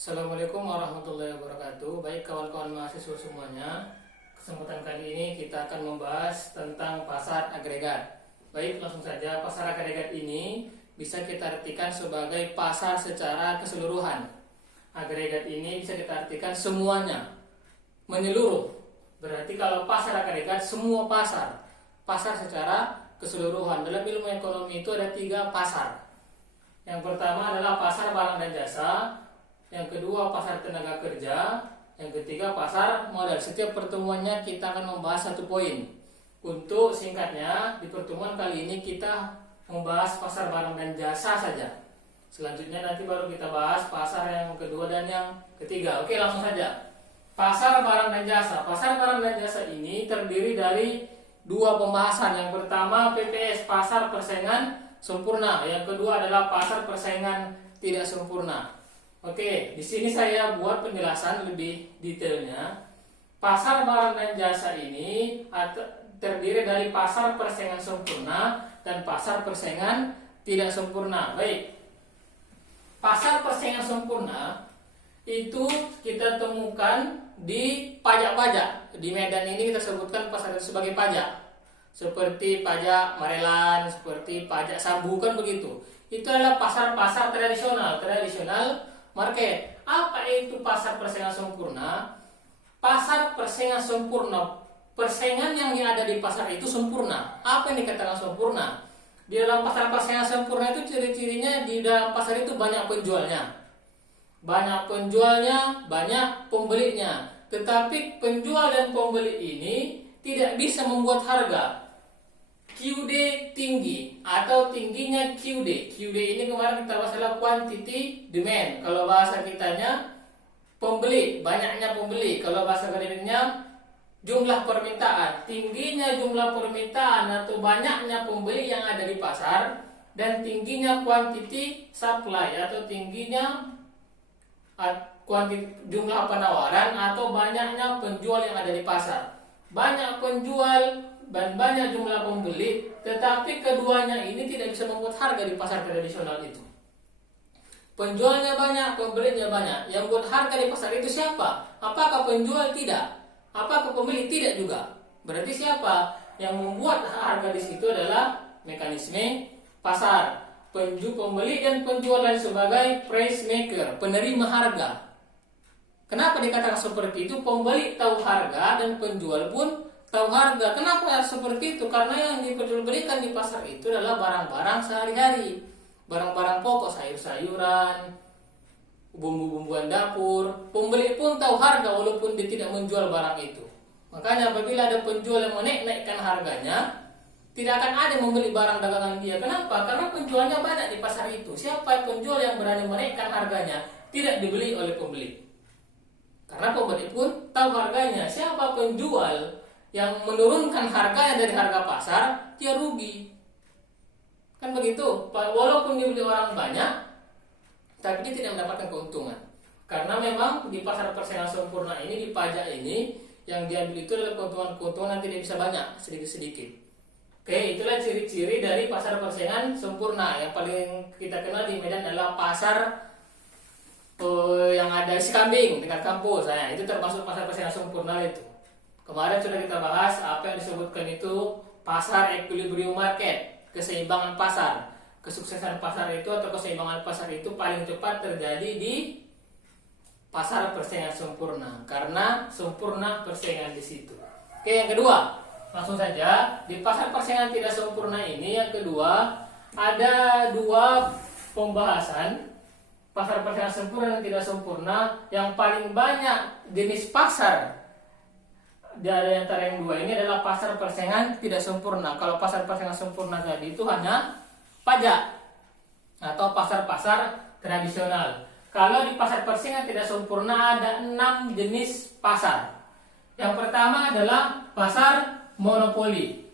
Assalamualaikum warahmatullahi wabarakatuh. Baik kawan-kawan mahasiswa semuanya, kesempatan kali ini kita akan membahas tentang pasar agregat. Baik, langsung saja. Pasar agregat ini bisa kita artikan sebagai pasar secara keseluruhan. Agregat ini bisa kita artikan semuanya, menyeluruh. Berarti kalau pasar agregat, semua pasar. Pasar secara keseluruhan. Dalam ilmu ekonomi itu ada 3 pasar. Yang pertama adalah pasar barang dan jasa, yang kedua pasar tenaga kerja, yang ketiga pasar modal. Setiap pertemuannya kita akan membahas 1 poin. Untuk singkatnya, di pertemuan kali ini kita membahas pasar barang dan jasa saja. Selanjutnya nanti baru kita bahas pasar yang kedua dan yang ketiga. Oke, langsung saja. Pasar barang dan jasa. Pasar barang dan jasa ini terdiri dari 2 pembahasan. Yang pertama PPS, pasar persaingan sempurna. Yang kedua adalah pasar persaingan tidak sempurna. Oke, di sini saya buat penjelasan lebih detailnya. Pasar barang dan jasa ini terdiri dari pasar persaingan sempurna dan pasar persaingan tidak sempurna. Baik, pasar persaingan sempurna itu kita temukan di pajak-pajak. Di Medan ini kita sebutkan pasar itu sebagai pajak, seperti pajak Marelan, seperti pajak Sambu, kan begitu. Itu adalah pasar-pasar tradisional market. Apa itu pasar persaingan sempurna? Pasar persaingan sempurna, persaingan yang ada di pasar itu sempurna. Apa yang dikatakan sempurna? Di dalam pasar persaingan sempurna itu ciri-cirinya, di dalam pasar itu banyak penjualnya. Banyak penjualnya, banyak pembelinya. Tetapi penjual dan pembeli ini tidak bisa membuat harga QD tinggi atau tingginya QD. QD ini kemarin kita bahas adalah quantity demand. Kalau bahasa kitanya pembeli, banyaknya pembeli. Kalau bahasa akademiknya jumlah permintaan. Tingginya jumlah permintaan atau banyaknya pembeli yang ada di pasar, dan tingginya quantity supply atau tingginya jumlah penawaran atau banyaknya penjual yang ada di pasar. Banyak penjual dan banyak jumlah pembeli, tetapi keduanya ini tidak bisa membuat harga di pasar tradisional itu. Penjualnya banyak, pembelinya banyak. Yang buat harga di pasar itu siapa? Apakah penjual? Tidak. Apakah pembeli? Tidak juga. Berarti siapa yang membuat harga di situ adalah mekanisme pasar. Pembeli dan penjual sebagai price maker, penerima harga. Kenapa dikatakan seperti itu? Pembeli tahu harga dan penjual pun tahu harga. Kenapa seperti itu? Karena yang diperjualbelikan di pasar itu adalah barang-barang sehari-hari, barang-barang pokok, sayur-sayuran, bumbu-bumbuan dapur. Pembeli pun tahu harga walaupun dia tidak menjual barang itu. Makanya apabila ada penjual yang menaikkan harganya, tidak akan ada yang membeli barang dagangan dia. Kenapa? Karena penjualnya banyak di pasar itu. Siapa penjual yang berani menaikkan harganya? Tidak dibeli oleh pembeli. Karena pembeli pun tahu harganya. Siapa penjual yang menurunkan harganya dari harga pasar, dia rugi. Kan begitu. Walaupun dibeli orang banyak, tapi dia tidak mendapatkan keuntungan. Karena memang di pasar persaingan sempurna ini, di pajak ini, yang diambil itu adalah keuntungan-keuntungan yang tidak bisa banyak, sedikit-sedikit. Oke, itulah ciri-ciri dari pasar persaingan sempurna. Yang paling kita kenal di Medan adalah pasar yang ada isi kambing dekat kampus. Nah, itu termasuk pasar persaingan sempurna itu. Kemarin sudah kita bahas apa yang disebutkan itu pasar equilibrium market, keseimbangan pasar. Kesuksesan pasar itu atau keseimbangan pasar itu paling cepat terjadi di pasar persaingan sempurna, karena sempurna persaingan di situ. Oke, yang kedua, langsung saja di pasar persaingan tidak sempurna ini. Yang kedua, ada 2 pembahasan. Pasar persaingan sempurna dan tidak sempurna. Yang paling banyak jenis pasar dari antara yang 2 ini adalah pasar persaingan tidak sempurna. Kalau pasar persaingan sempurna tadi itu hanya pajak atau pasar-pasar tradisional. Kalau di pasar persaingan tidak sempurna ada 6 jenis pasar. Yang pertama adalah pasar monopoli.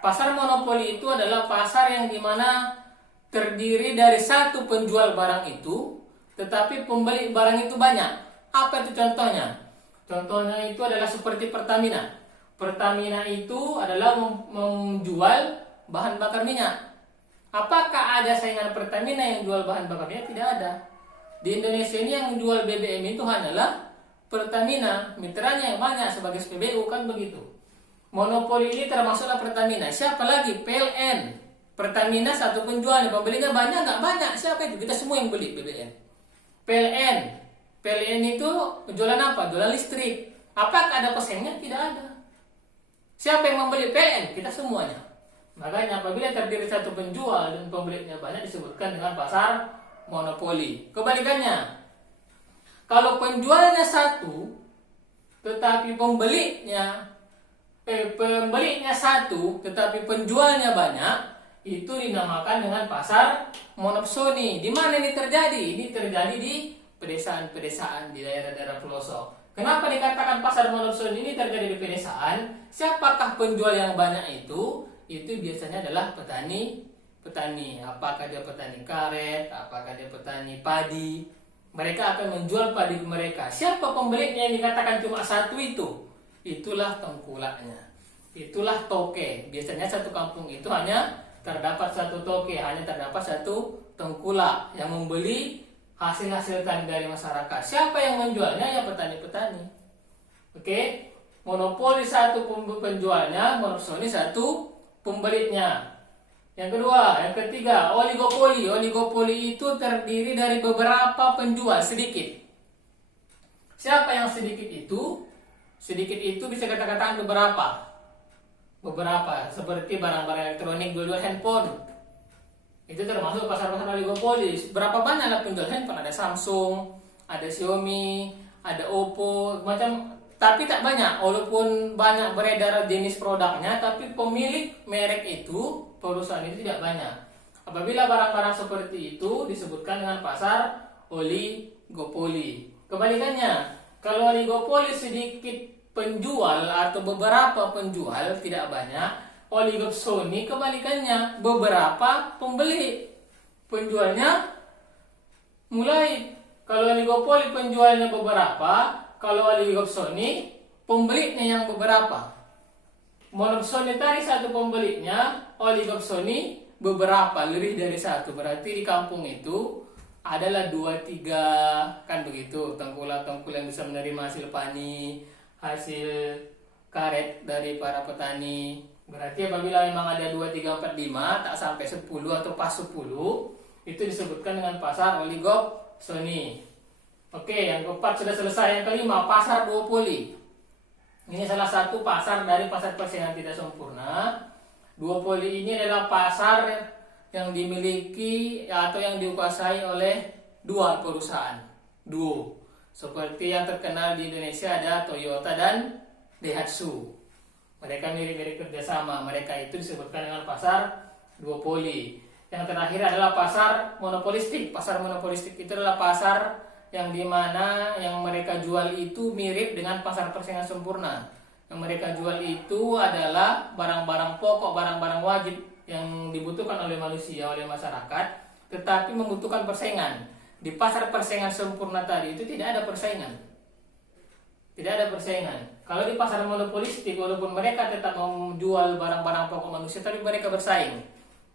Pasar monopoli itu adalah pasar yang dimana terdiri dari satu penjual barang itu, tetapi pembeli barang itu banyak. Apa itu contohnya? Contohnya itu adalah seperti Pertamina. Pertamina itu adalah menjual bahan bakar minyak. Apakah ada saingan Pertamina yang jual bahan bakar minyak? Tidak ada. Di Indonesia ini yang menjual BBM itu hanyalah Pertamina, mitranya yang banyak sebagai SPBU, kan begitu. Monopoli ini termasuklah Pertamina. Siapa lagi? PLN. Pertamina satu penjualnya, pembelinya banyak nggak banyak? Siapa itu? Kita semua yang beli BBM. PLN. PLN itu jualan apa? Jualan listrik. Apakah ada pesaingnya? Tidak ada. Siapa yang membeli PLN? Kita semuanya. Makanya apabila terdiri satu penjual dan pembelinya banyak disebutkan dengan pasar monopoli. Kebalikannya, kalau penjualnya satu tetapi pembelinya satu tetapi penjualnya banyak, itu dinamakan dengan pasar monopsoni. Di mana ini terjadi? Ini terjadi di pedesaan-pedesaan, di daerah-daerah pelosok. Kenapa dikatakan pasar monopsoni ini terjadi di pedesaan? Siapakah penjual yang banyak itu? Itu biasanya adalah petani. Apakah dia petani karet, apakah dia petani padi? Mereka akan menjual padi mereka. Siapa pembelinya yang dikatakan cuma satu itu? Itulah tengkulaknya. Itulah toke. Biasanya satu kampung itu hanya terdapat satu toke, hanya terdapat satu tengkulak yang membeli hasil-hasil tani dari masyarakat. Siapa yang menjualnya? Ya petani-petani. Oke? Monopoli satu penjualnya, monopsoni satu pembelinya. Yang kedua, yang ketiga, oligopoli. Oligopoli itu terdiri dari beberapa penjual sedikit. Siapa yang sedikit itu? Sedikit itu bisa katakan beberapa, seperti barang-barang elektronik, jual handphone. Itu termasuk pasar-pasar oligopoli. Berapa banyaklah penjual handphone? Ada Samsung, ada Xiaomi, ada Oppo, macam. Tapi tak banyak. Walaupun banyak beredar jenis produknya, tapi pemilik merek itu, perusahaan itu tidak banyak. Apabila barang-barang seperti itu disebutkan dengan pasar oligopoli. Kebalikannya, kalau oligopoli sedikit penjual atau beberapa penjual, tidak banyak. Oligopsoni kebalikannya, beberapa pembeli, penjualnya mulai. Kalau oligopoli penjualnya beberapa, kalau oligopsoni pembelinya yang beberapa. Monopsoni tadi satu pembelinya, oligopsoni beberapa, lebih dari satu. Berarti di kampung itu adalah 2-3, kan begitu, tengkulak-tengkulak yang bisa menerima hasil pani, hasil karet dari para petani. Berarti apabila memang ada 2, 3, 4, 5, tak sampai 10 atau pas 10, itu disebutkan dengan pasar oligopsoni. Oke, yang keempat sudah selesai. Yang kelima, pasar duopoli. Ini salah satu pasar dari pasar persaingan tidak sempurna. Duopoli ini adalah pasar yang dimiliki atau yang dikuasai oleh dua perusahaan, duo. Seperti yang terkenal di Indonesia ada Toyota dan Daihatsu. Mereka mirip-mirip kerjasama. Mereka itu disebutkan dengan pasar duopoli. Yang terakhir adalah pasar monopolistik. Pasar monopolistik itu adalah pasar yang dimana yang mereka jual itu mirip dengan pasar persaingan sempurna. Yang mereka jual itu adalah barang-barang pokok, barang-barang wajib yang dibutuhkan oleh manusia, oleh masyarakat, tetapi membutuhkan persaingan. Di pasar persaingan sempurna tadi itu tidak ada persaingan. Tidak ada persaingan. Kalau di pasar monopolistik, walaupun mereka tetap menjual barang-barang pokok manusia, tapi mereka bersaing.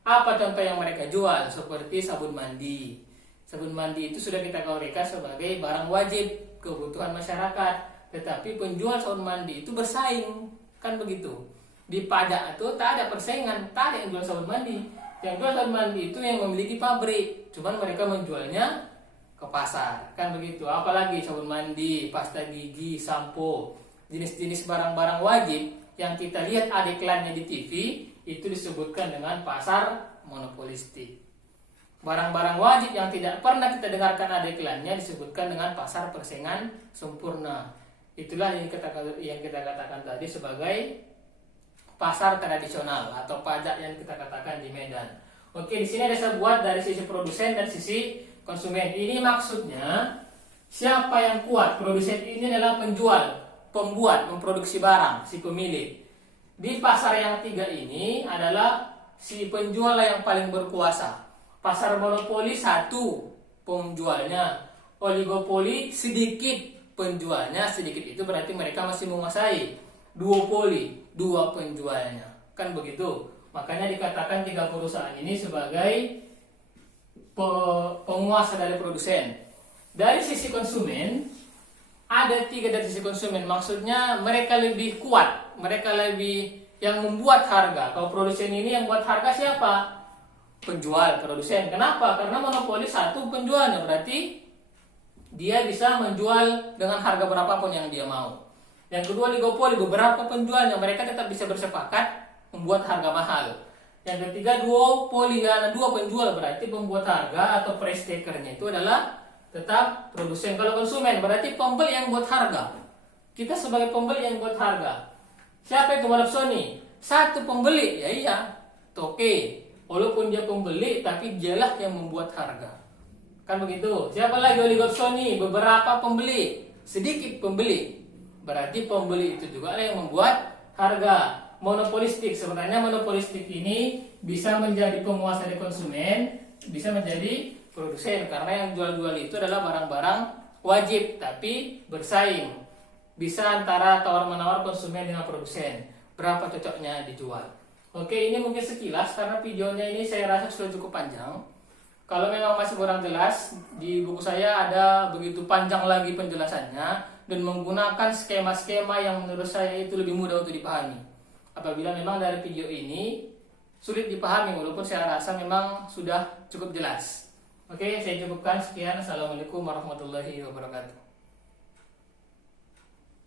Apa contoh yang mereka jual? Seperti sabun mandi. Sabun mandi itu sudah kita kategorikan sebagai barang wajib, kebutuhan masyarakat. Tetapi penjual sabun mandi itu bersaing. Kan begitu. Di pajak itu tak ada persaingan, tak ada yang jual sabun mandi. Yang jual sabun mandi itu yang memiliki pabrik. Cuman mereka menjualnya ke pasar. Kan begitu. Apalagi sabun mandi, pasta gigi, sampo. Jenis-jenis barang-barang wajib yang kita lihat ada iklannya di TV, itu disebutkan dengan pasar monopolistik. Barang-barang wajib yang tidak pernah kita dengarkan ada iklannya disebutkan dengan pasar persaingan sempurna. Itulah yang kita katakan tadi sebagai pasar tradisional atau pajak yang kita katakan di Medan. Oke, di sini ada saya buat dari sisi produsen dan sisi konsumen. Ini maksudnya siapa yang kuat? Produsen ini adalah penjual, pembuat, memproduksi barang, si pemilik. Di pasar yang tiga ini adalah si penjual yang paling berkuasa. Pasar monopoli satu penjualnya, oligopoli sedikit penjualnya, sedikit itu berarti mereka masih menguasai. Duopoli, dua penjualnya, kan begitu. Makanya dikatakan tiga perusahaan ini sebagai penguasa dari produsen. Dari sisi konsumen, ada 3 dari sisi konsumen. Maksudnya mereka lebih kuat, mereka lebih yang membuat harga. Kalau produsen ini yang buat harga siapa? Penjual, produsen. Kenapa? Karena monopoli satu penjualnya, berarti dia bisa menjual dengan harga berapapun yang dia mau. Yang kedua, oligopoli, beberapa penjualnya mereka tetap bisa bersepakat membuat harga mahal. Yang ketiga, duopoli, dua penjual, berarti pembuat harga atau price takernya itu adalah tetap produsen. Kalau konsumen berarti pembeli yang buat harga. Kita sebagai pembeli yang buat harga. Siapa itu Monopsony? Satu pembeli, ya iya, Toke. Walaupun dia pembeli, tapi dialah yang membuat harga. Kan begitu. Siapa lagi oligopsony? Beberapa pembeli, sedikit pembeli. Berarti pembeli itu juga yang membuat harga. Monopolistik, sebenarnya monopolistik ini bisa menjadi penguasa dari konsumen, bisa menjadi produsen, karena yang jual-jual itu adalah barang-barang wajib tapi bersaing. Bisa antara tawar-menawar konsumen dengan produsen, berapa cocoknya dijual. Oke, ini mungkin sekilas karena videonya ini saya rasa sudah cukup panjang. Kalau memang masih kurang jelas, di buku saya ada begitu panjang lagi penjelasannya dan menggunakan skema-skema yang menurut saya itu lebih mudah untuk dipahami. Apabila memang dari video ini sulit dipahami, walaupun saya rasa memang sudah cukup jelas. Oke, saya cukupkan sekian. Assalamualaikum warahmatullahi wabarakatuh.